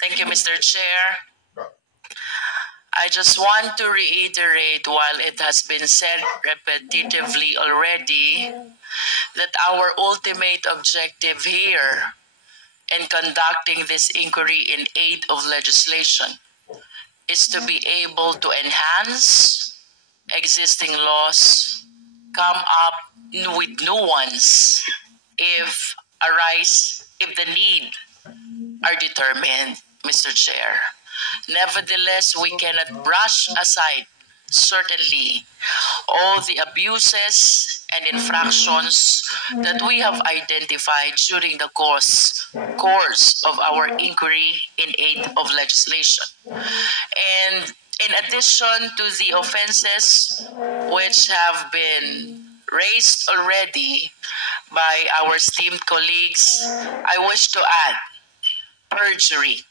Thank you, Mr. Chair. I just want to reiterate, while it has been said repetitively already, that our ultimate objective here in conducting this inquiry in aid of legislation is to be able to enhance existing laws, come up with new ones if the need are determined, Mr. Chair. Nevertheless, we cannot brush aside, certainly, all the abuses and infractions that we have identified during the course of our inquiry in aid of legislation. And in addition to the offenses which have been raised already by our esteemed colleagues, I wish to add perjury.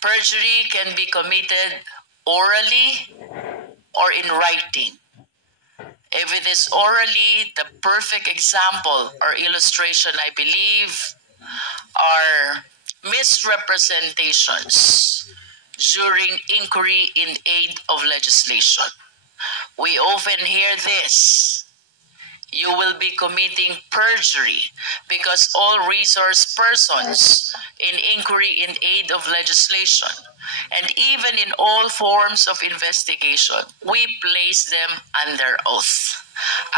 Perjury can be committed orally or in writing. If it is orally, the perfect example or illustration, I believe, are misrepresentations during inquiry in aid of legislation. We often hear this: you will be committing perjury because all resource persons in inquiry in aid of legislation and even in all forms of investigation, we place them under oath.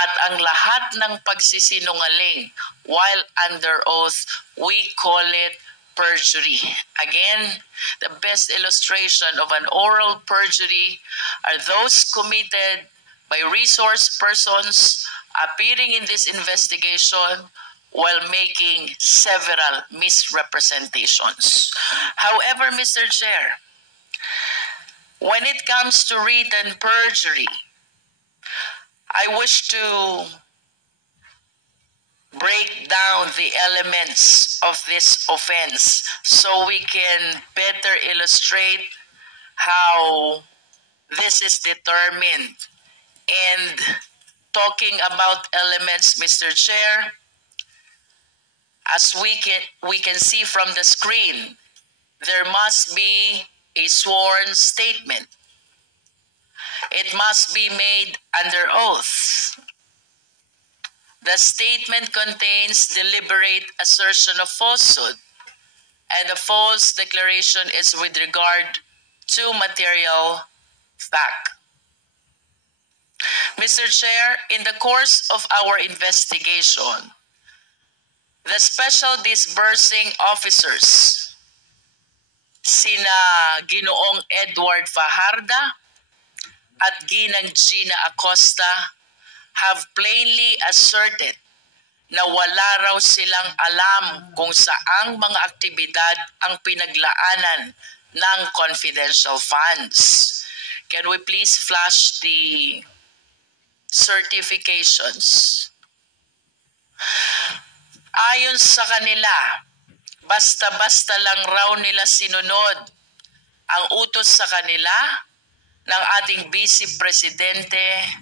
At ang lahat ng pagsisinungaling while under oath, we call it perjury. Again, the best illustration of an oral perjury are those committed by resource persons appearing in this investigation while making several misrepresentations. However, Mr. Chair, when it comes to written perjury, I wish to break down the elements of this offense so we can better illustrate how this is determined. And talking about elements, Mr. Chair, as we can see from the screen, there must be a sworn statement. It must be made under oath. The statement contains deliberate assertion of falsehood, and the false declaration is with regard to material fact. Mr. Chair, in the course of our investigation, the special disbursing officers, sina Ginoong Edward Fajarda at Ginang Gina Acosta, have plainly asserted na wala raw silang alam kung saang mga aktibidad ang pinaglaanan ng confidential funds. Can we please flash the certifications? Ayon sa kanila, basta-basta lang raw nila sinunod ang utos sa kanila ng ating Vice Presidente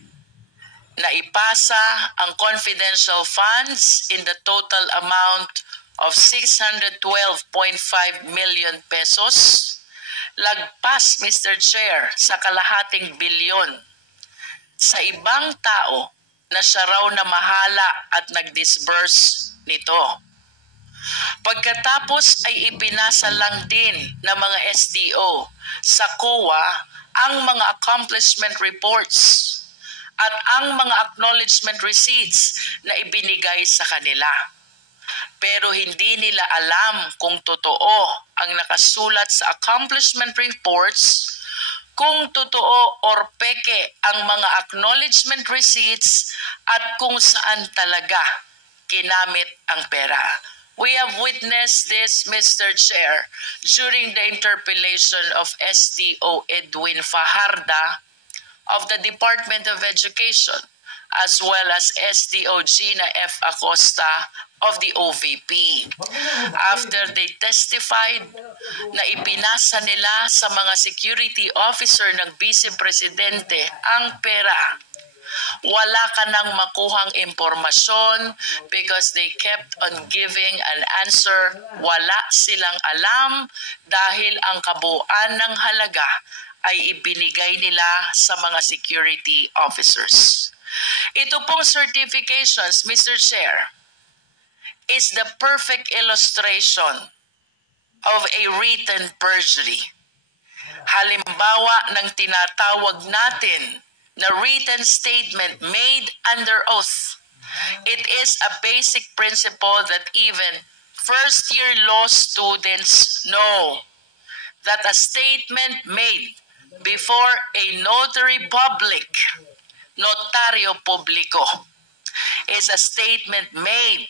na ipasa ang confidential funds in the total amount of 612.5 million pesos, lagpas, Mr. Chair, sa kalahating bilyon sa ibang tao na siya raw na mahala at nag-disburse nito. Pagkatapos ay ipinasa lang din ng mga SDO sa COA ang mga accomplishment reports at ang mga acknowledgement receipts na ibinigay sa kanila. Pero hindi nila alam kung totoo ang nakasulat sa accomplishment reports, kung totoo or peke ang mga acknowledgement receipts, at kung saan talaga ginamit ang pera. We have witnessed this, Mr. Chair, during the interpellation of SDO Edwin Fajarda of the Department of Education, as well as SDO Gina F. Acosta of the OVP. After they testified na ipinasa nila sa mga security officer ng Vice Presidente ang pera, Wala ka nang makuhang impormasyon because they kept on giving an answer. Wala silang alam dahil ang kabuuan ng halaga ay ibinigay nila sa mga security officers. Ito pong certifications, Mr. Chair, is the perfect illustration of a written perjury. Halimbawa ng tinatawag natin na written statement made under oath. It is a basic principle that even first-year law students know that a statement made before a notary public, notario publico, is a statement made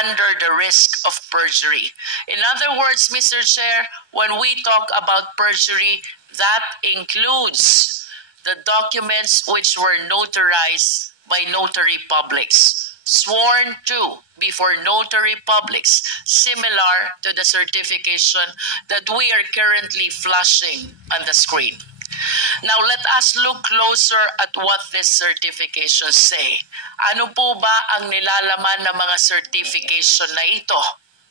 under the risk of perjury. In other words, Mr. Chair, when we talk about perjury, that includes the documents which were notarized by notary publics, sworn to before notary publics, similar to the certification that we are currently flashing on the screen. Now, let us look closer at what these certifications say. Ano po ba ang nilalaman ng mga certification na ito?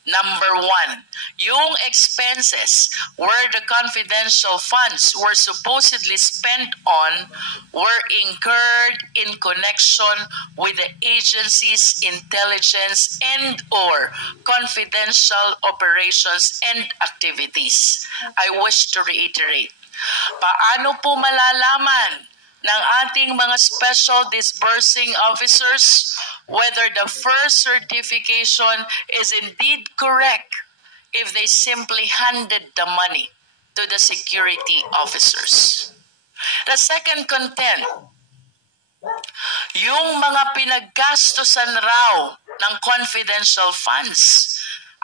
Number 1, yung expenses where the confidential funds were supposedly spent on were incurred in connection with the agency's intelligence and or confidential operations and activities. I wish to reiterate. Paano po malalaman ng ating mga special disbursing officers whether the first certification is indeed correct if they simply handed the money to the security officers? The second content, yung mga pinaggastusan raw ng confidential funds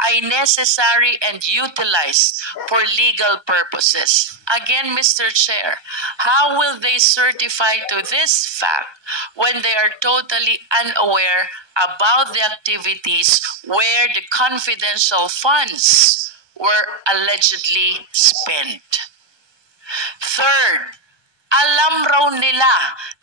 ay necessary and utilized for legal purposes. Again, Mr. Chair, how will they certify to this fact when they are totally unaware about the activities where the confidential funds were allegedly spent? Third, alam raw nila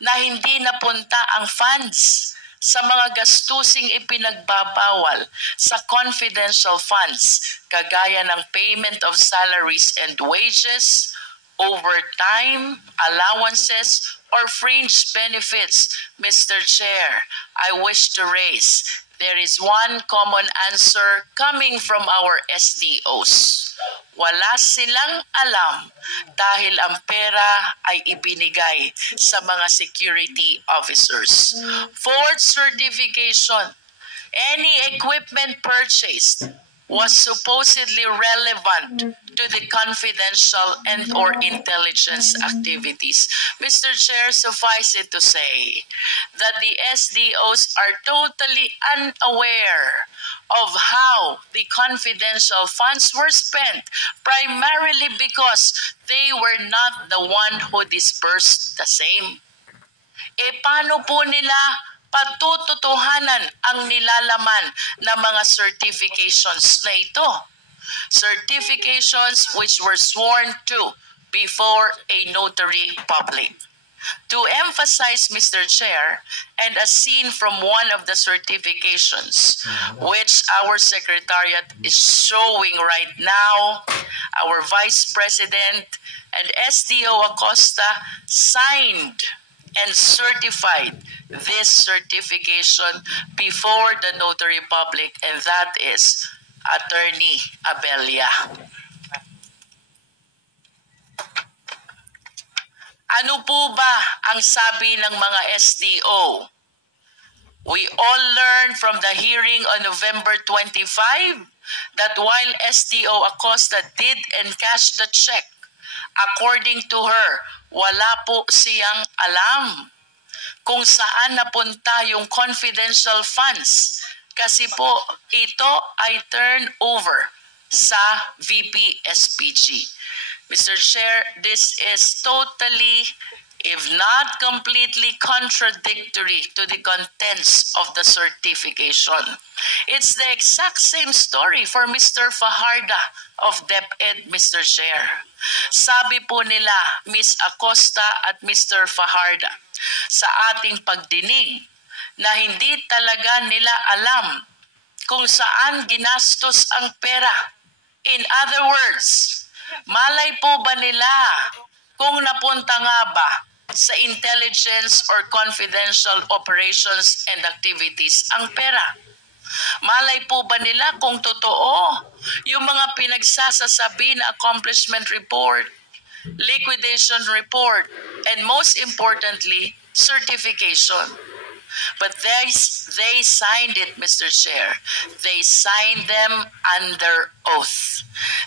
na hindi napunta ang funds sa mga gastusing ipinagbabawal sa confidential funds, kagaya ng payment of salaries and wages, overtime, allowances, or fringe benefits. Mr. Chair, I wish to raise, there is one common answer coming from our SDOs. Wala silang alam dahil ang pera ay ibinigay sa mga security officers. Fourth certification, any equipment purchased was supposedly relevant to the confidential and or intelligence activities. Mr. Chair, suffice it to say that the SDOs are totally unaware of how the confidential funds were spent, primarily because they were not the one who disbursed the same. E paano po nila patututuhanan ang nilalaman ng mga certifications na ito? Certifications which were sworn to before a notary public. To emphasize, Mr. Chair, and as seen from one of the certifications, which our Secretariat is showing right now, our Vice President and SDO Acosta signed and certified this certification before the notary public, and that is Attorney Abella. Ano po ba ang sabi ng mga SDO? We all learned from the hearing on November 25 that while SDO Acosta did encash the check, according to her, wala po siyang alam kung saan napunta yung confidential funds kasi po ito ay turn over sa VP SPG. Mr. Chair, this is totally if not completely contradictory to the contents of the certification. It's the exact same story for Mr. Fajarda of DepEd, Mr. Chair. Sabi po nila, Ms. Acosta at Mr. Fajarda, sa ating pagdinig na hindi talaga nila alam kung saan ginastos ang pera. In other words, malay po ba nila kung napunta nga ba sa intelligence or confidential operations and activities ang pera? Malay po ba nila kung totoo yung mga pinagsasasabi na accomplishment report, liquidation report, and most importantly, certification? But they signed it, Mr. Chair. They signed them under oath.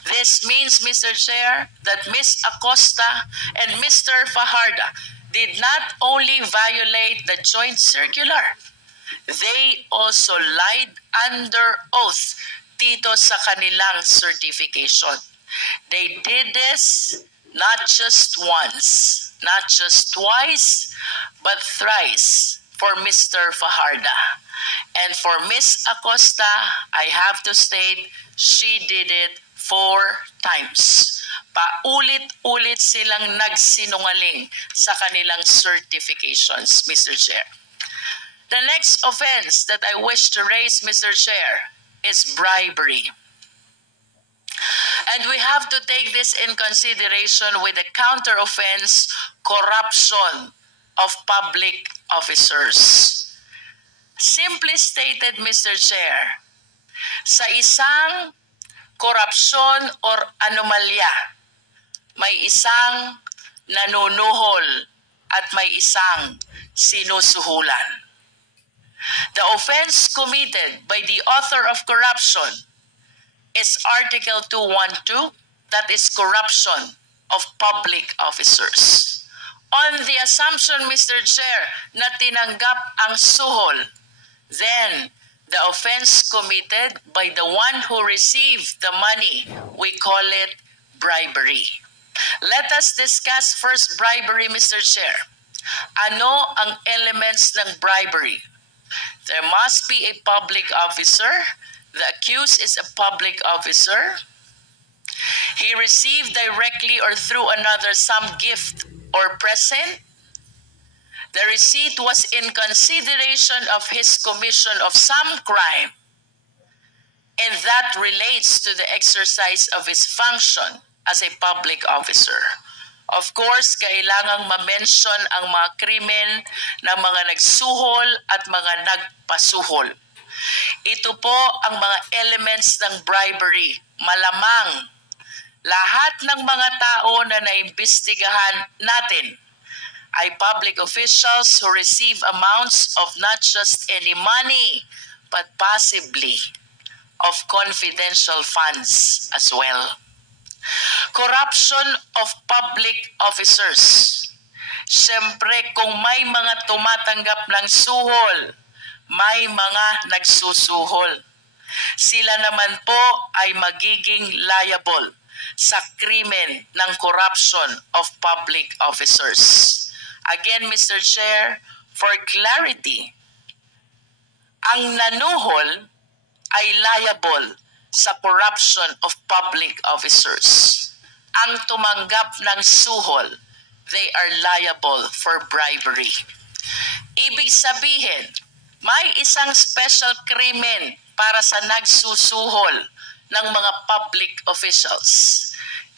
This means, Mr. Chair, that Ms. Acosta and Mr. Fajarda did not only violate the joint circular, they also lied under oath dito sa kanilang certification. They did this not just once, not just twice, but thrice. For Mr. Fajarda. And for Ms. Acosta, I have to state, she did it 4 times. Paulit-ulit silang nagsinungaling sa kanilang certifications, Mr. Chair. The next offense that I wish to raise, Mr. Chair, is bribery. And we have to take this in consideration with the counter offense, corruption of public officers. Simply stated, Mr. Chair, sa isang korupsyon or anomalya, may isang nanunuhol at may isang sinusuhulan. The offense committed by the author of corruption is Article 212, that is corruption of public officers. On the assumption, Mr. Chair, na tinanggap ang suhol, then the offense committed by the one who received the money, we call it bribery. Let us discuss first bribery, Mr. Chair. Ano ang elements ng bribery? There must be a public officer. The accused is a public officer. He received directly or through another some gift or present. The receipt was in consideration of his commission of some crime, and that relates to the exercise of his function as a public officer. Of course, kailangang ma-mention ang mga krimen ng mga nagsuhol at mga nagpasuhol. Ito po ang mga elements ng bribery. Malamang lahat ng mga tao na naimbestigahan natin ay public officials who receive amounts of not just any money, but possibly of confidential funds as well. Corruption of public officers. Siyempre, kung may mga tumatanggap ng suhol, may mga nagsusuhol. Sila naman po ay magiging liable sa krimen ng corruption of public officers. Again, Mr. Chair, for clarity, ang nanuhol ay liable sa corruption of public officers. Ang tumanggap ng suhol, they are liable for bribery. Ibig sabihin, may isang special krimen para sa nagsusuhol ng mga public officials.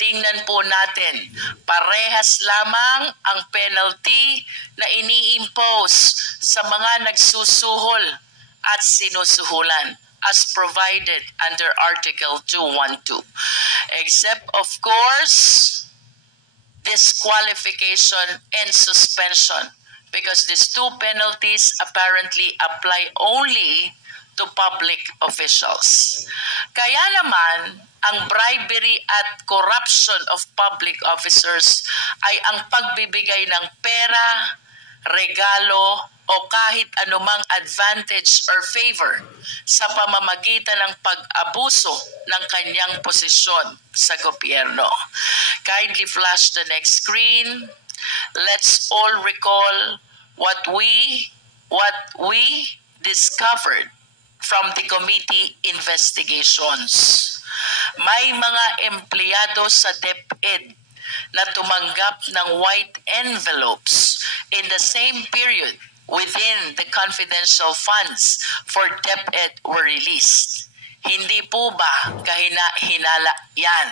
Tingnan po natin, parehas lamang ang penalty na ini-impose sa mga nagsusuhol at sinusuhulan as provided under Article 212. Except, of course, disqualification and suspension, because these two penalties apparently apply only to public officials. Kaya naman, ang bribery at corruption of public officers ay ang pagbibigay ng pera, regalo, o kahit anumang advantage or favor sa pamamagitan ng pag-abuso ng kanyang posisyon sa gobyerno. Kindly flash the next screen. Let's all recall what we discovered from the committee investigations. May mga empleyado sa DepEd na tumanggap ng white envelopes in the same period within the confidential funds for DepEd were released. Hindi po ba kahina-hinala yan?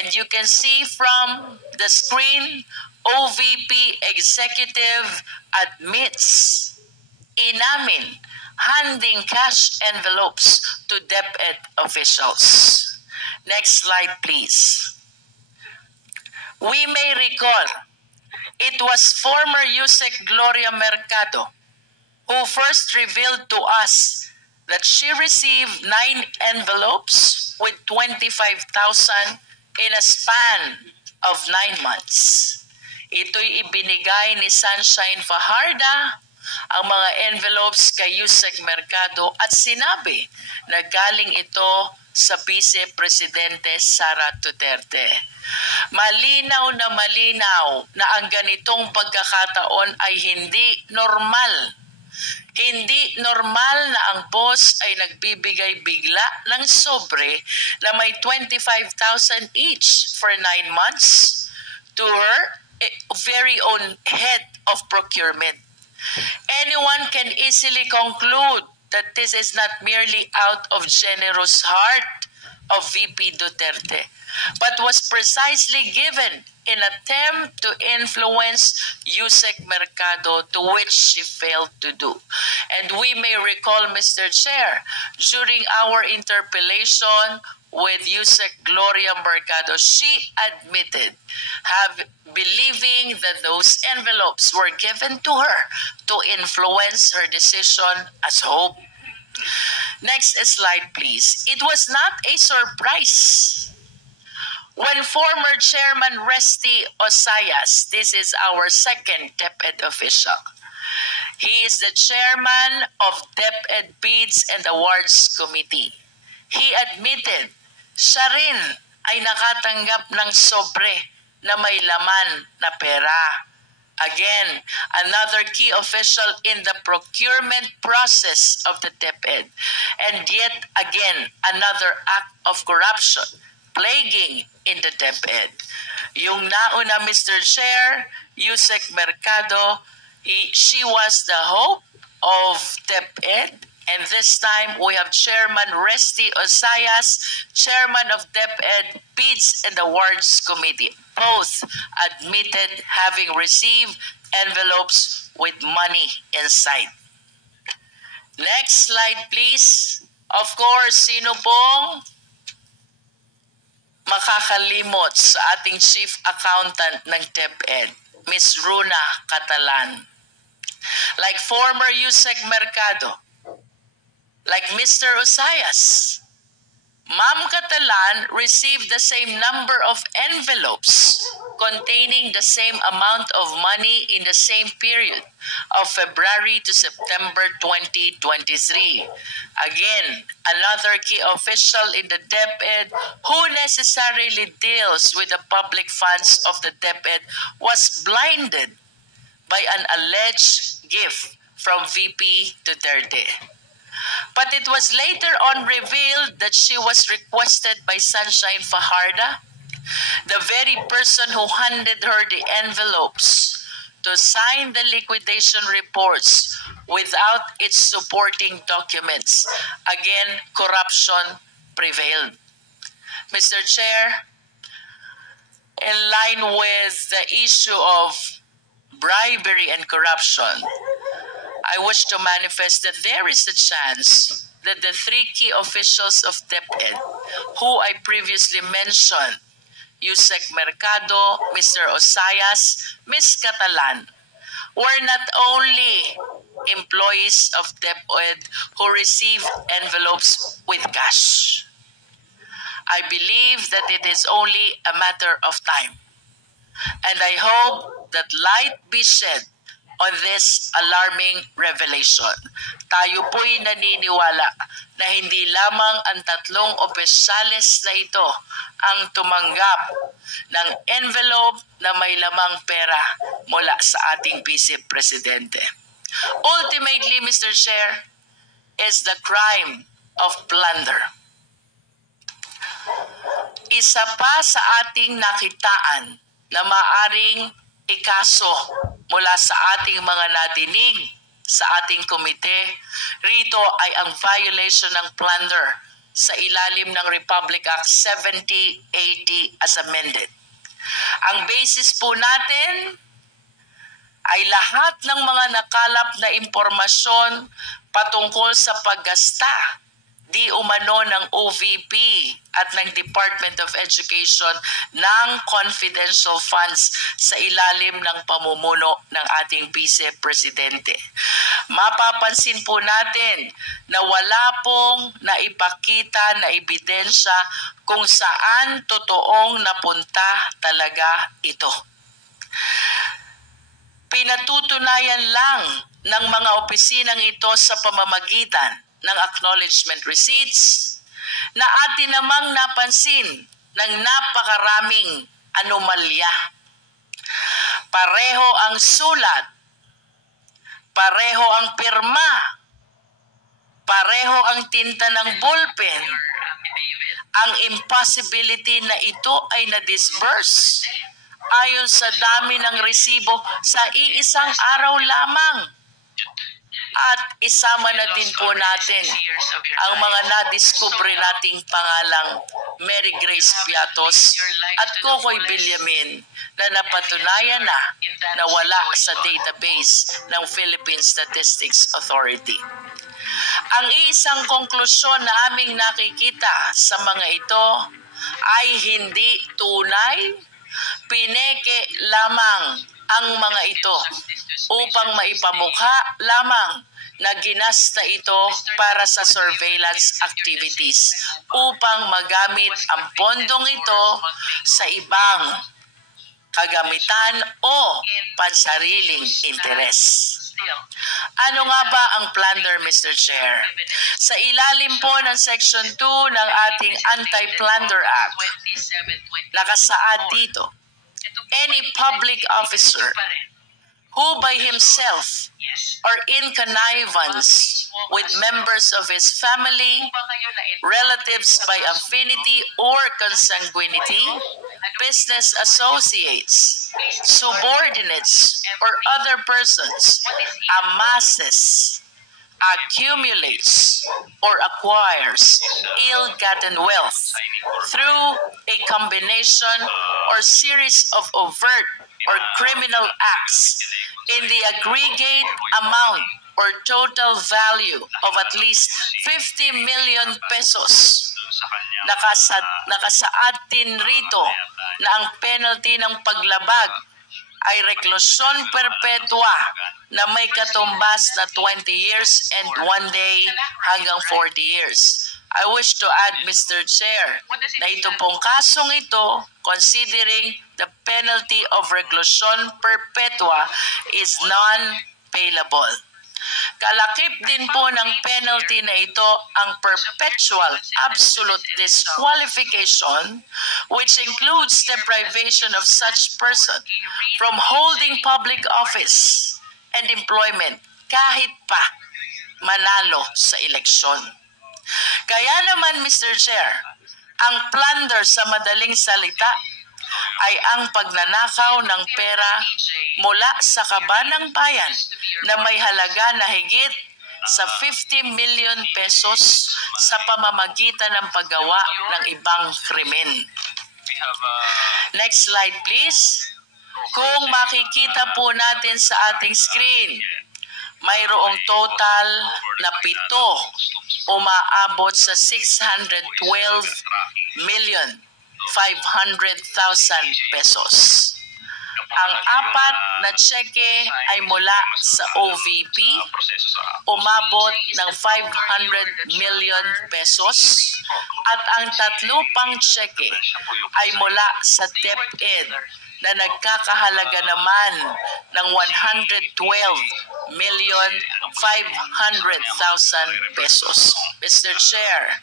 And you can see from the screen, OVP executive admits, inamin, handing cash envelopes to DepEd officials. Next slide, please. We may recall, it was former USEC Gloria Mercado who first revealed to us that she received 9 envelopes with 25,000 in a span of 9 months. Ito'y ibinigay ni Sunshine Fajarda ang mga envelopes kay Yusek Mercado at sinabi na galing ito sa Vice Presidente Sara Duterte. Malinaw na ang ganitong pagkakataon ay hindi normal. Hindi normal na ang boss ay nagbibigay bigla ng sobre na may 25,000 each for 9 months to her very own head of procurement. Anyone can easily conclude that this is not merely out of generous heart of VP Duterte, but was precisely given in attempt to influence Yusek Mercado, to which she failed to do. And we may recall, Mr. Chair, during our interpellation with Yusek Gloria Mercado, she admitted believing that those envelopes were given to her to influence her decision as Hope. Next slide, please. It was not a surprise when former Chairman Resty Osayas, this is our second DepEd official, he is the chairman of DepEd Bids and Awards Committee. He admitted siya rin ay nakatanggap ng sobre na may laman na pera. Again, another key official in the procurement process of the DepEd. And yet again, another act of corruption plaguing in the DepEd. Yung nauna, Mr. Chair, Yusek Mercado, she was the hope of DepEd. And this time, we have Chairman Resty Osayas, Chairman of DepEd Bids and Awards Committee. Both admitted having received envelopes with money inside. Next slide, please. Of course, sino pong makakalimot sa ating Chief Accountant ng DepEd, Ms. Runa Catalan. Like former Yusek Mercado, like Mr. Osayas, Ma'am Catalan received the same number of envelopes containing the same amount of money in the same period of February to September 2023. Again, another key official in the DepEd who necessarily deals with the public funds of the DepEd was blinded by an alleged gift from VP Duterte. But it was later on revealed that she was requested by Sunshine Fajarda, the very person who handed her the envelopes, to sign the liquidation reports without its supporting documents. Again, corruption prevailed. Mr. Chair, in line with the issue of bribery and corruption, I wish to manifest that there is a chance that the 3 key officials of DepEd, who I previously mentioned, Yusek Mercado, Mr. Osayas, Ms. Catalan, were not only employees of DepEd who received envelopes with cash. I believe that it is only a matter of time. And I hope that light be shed on this alarming revelation. Tayo po'y naniniwala na hindi lamang ang 3 opisyales na ito ang tumanggap ng envelope na may lamang pera mula sa ating Vice Presidente. Ultimately, Mr. Chair, is the crime of plunder. Isa pa sa ating nakitaan na maaring ikaso mula sa ating mga nadinig sa ating komite, rito ay ang violation ng plunder sa ilalim ng Republic Act 7080 as amended. Ang basis po natin ay lahat ng mga nakalap na impormasyon patungkol sa paggasta di umano ng OVP at ng Department of Education ng confidential funds sa ilalim ng pamumuno ng ating Vice Presidente. Mapapansin po natin na wala pong naipakita na ebidensya kung saan totoong napunta talaga ito. Pinatutunayan lang ng mga opisinang ito sa pamamagitan ng acknowledgement receipts na atin namang napansin ng napakaraming anomalya. Pareho ang sulat, pareho ang pirma, pareho ang tinta ng ballpen. Ang impossibility na ito ay na-disburse ayon sa dami ng resibo sa iisang araw lamang. At isama na din po natin ang mga nadiskubre nating pangalang Mary Grace Piatos at Kokoy Villamin na napatunayan na wala sa database ng Philippine Statistics Authority. Ang isang konklusyon na aming nakikita sa mga ito ay hindi tunay, pineke lamang ang mga ito upang maipamukha lamang na ginasta ito para sa surveillance activities upang magamit ang pondong ito sa ibang kagamitan o pansariling interes. Ano nga ba ang plunder, Mr. Chair? Sa ilalim po ng Section 2 ng ating Anti-Plunder Act, nakasaad dito, any public officer who by himself or in connivance with members of his family, relatives by affinity or consanguinity, business associates, subordinates, or other persons amasses, accumulates, or acquires ill-gotten wealth through a combination or series of overt or criminal acts in the aggregate amount or total value of at least 50 million pesos. Nakasaad din rito na ang penalty ng paglabag ay reklusyon perpetua na may katumbas na 20 years and 1 day hanggang 40 years. I wish to add, Mr. Chair, na ito pong kasong ito, considering the penalty of reclusion perpetua is non-bailable. Kalakip din po ng penalty na ito ang perpetual absolute disqualification, which includes deprivation of such person from holding public office and employment kahit pa manalo sa eleksyon. Kaya naman, Mr. Chair, ang plunder sa madaling salita ay ang pagnanakaw ng pera mula sa kabanang bayan na may halaga na higit sa 50 million pesos sa pamamagitan ng paggawa ng ibang krimen. Next slide, please. Kung makikita po natin sa ating screen, mayroong total na 7 umaabot sa 612,500,000 pesos. Ang 4 na tseke ay mula sa OVP, umabot ng 500 million pesos, at ang 3 pang tseke ay mula sa DepEd na nagkakahalaga naman ng 112,500,000 pesos. Mr. Chair,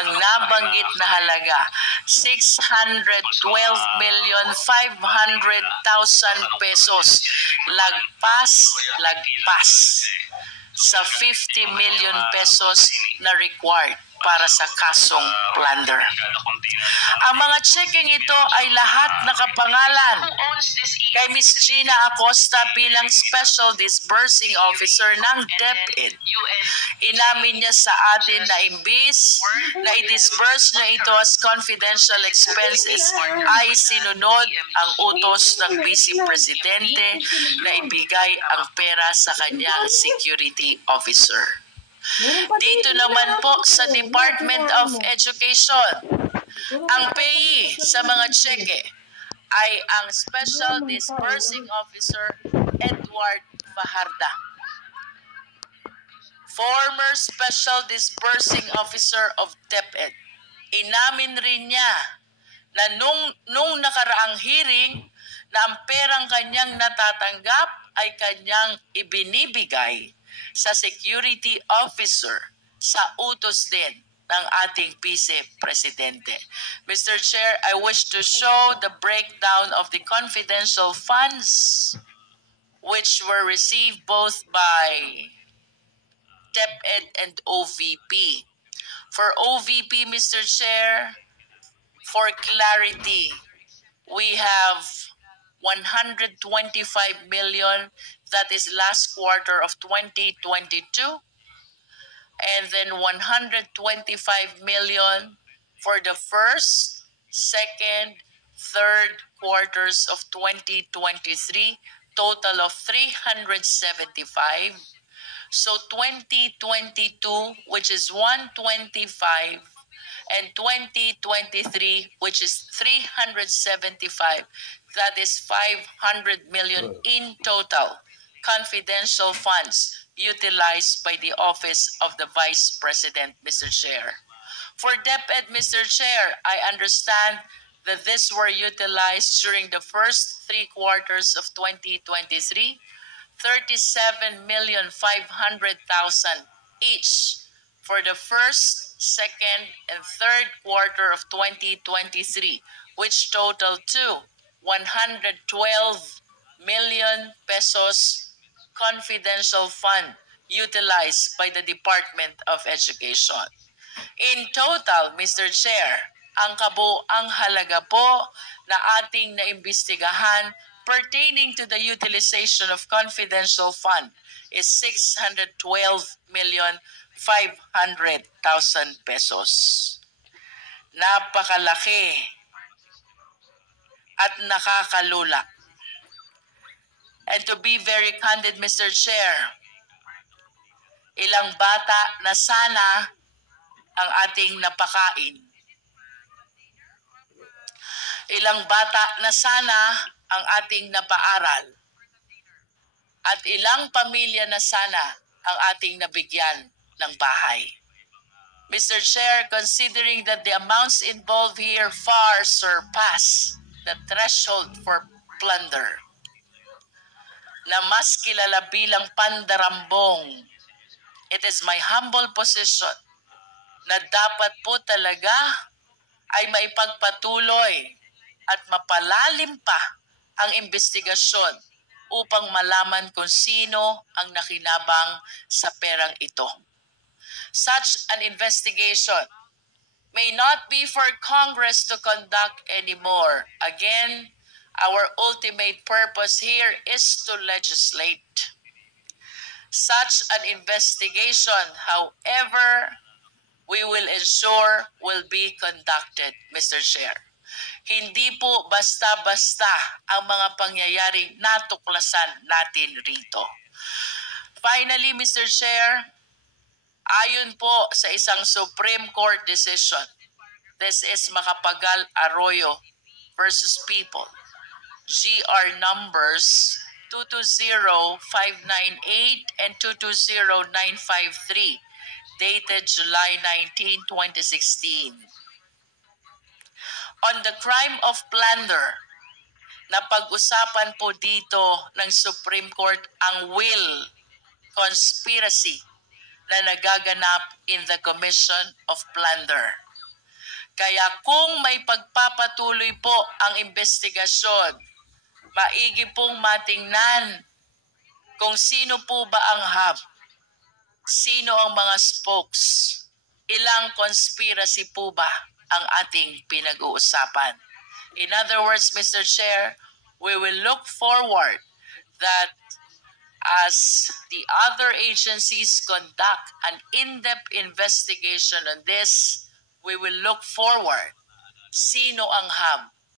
ang nabanggit na halaga 612,500,000 pesos lagpas sa 50 million pesos na required para sa kasong plunder. Ang mga checking ito ay lahat nakapangalan kay Ms. Gina Acosta bilang Special Disbursing Officer ng DepEd. Inamin niya sa atin na imbis na i-disburse niya ito as confidential expenses ay sinunod ang utos ng Vice Presidente na ibigay ang pera sa kanyang security officer. Dito naman po sa Department of Education, ang payee sa mga cheque ay ang Special Disbursing Officer Edward Fajarda. Former Special Disbursing Officer of DepEd. Inamin rin niya na nung nakaraang hearing na ang perang kanyang natatanggap ay kanyang ibinibigay sa security officer sa utos din ng ating Vice Presidente. Mr. Chair, I wish to show the breakdown of the confidential funds which were received both by DepEd and OVP. For OVP, Mr. Chair, for clarity, we have 125 million, that is last quarter of 2022, and then 125 million for the first, second, third quarters of 2023, total of 375. So 2022, which is 125, and 2023, which is 375, that is 500 million in total confidential funds utilized by the Office of the Vice President, Mr. Chair. For DepEd, Mr. Chair, I understand that this were utilized during the first 3 quarters of 2023, 37,500,000 each for the first, second, and third quarter of 2023, which total to 112 million pesos confidential fund utilized by the Department of Education. In total, Mr. Chair, ang kabuang halaga po na ating naimbestigahan pertaining to the utilization of confidential fund is 612,500,000 pesos. Napakalaki at nakakalula. And to be very candid, Mr. Chair, ilang bata na sana ang ating napakain. Ilang bata na sana ang ating napaaral. At ilang pamilya na sana ang ating nabigyan ng bahay. Mr. Chair, considering that the amounts involved here far surpass the threshold for plunder, na mas kilala bilang pandarambong, it is my humble position na dapat po talaga ay maipagpatuloy at mapalalim pa ang investigasyon upang malaman kung sino ang nakinabang sa perang ito. Such an investigation may not be for Congress to conduct anymore. Again, our ultimate purpose here is to legislate. Such an investigation, however, we will ensure will be conducted, Mr. Chair. Hindi po basta-basta ang mga pangyayaring natuklasan natin rito. Finally, Mr. Chair, ayon po sa isang Supreme Court decision, this is Macapagal Arroyo versus People, GR numbers 220598 and 220953, dated July 19, 2016. On the crime of plunder, napag-usapan po dito ng Supreme Court ang will, conspiracy na nagaganap in the commission of plunder. Kaya kung may pagpapatuloy po ang investigasyon, maigi pong matingnan kung sino po ba ang hub, sino ang mga spokes, ilang conspiracy po ba ang ating pinag-uusapan. In other words, Mr. Chair, we will look forward that as the other agencies conduct an in-depth investigation on this, we will look forward sino ang hub,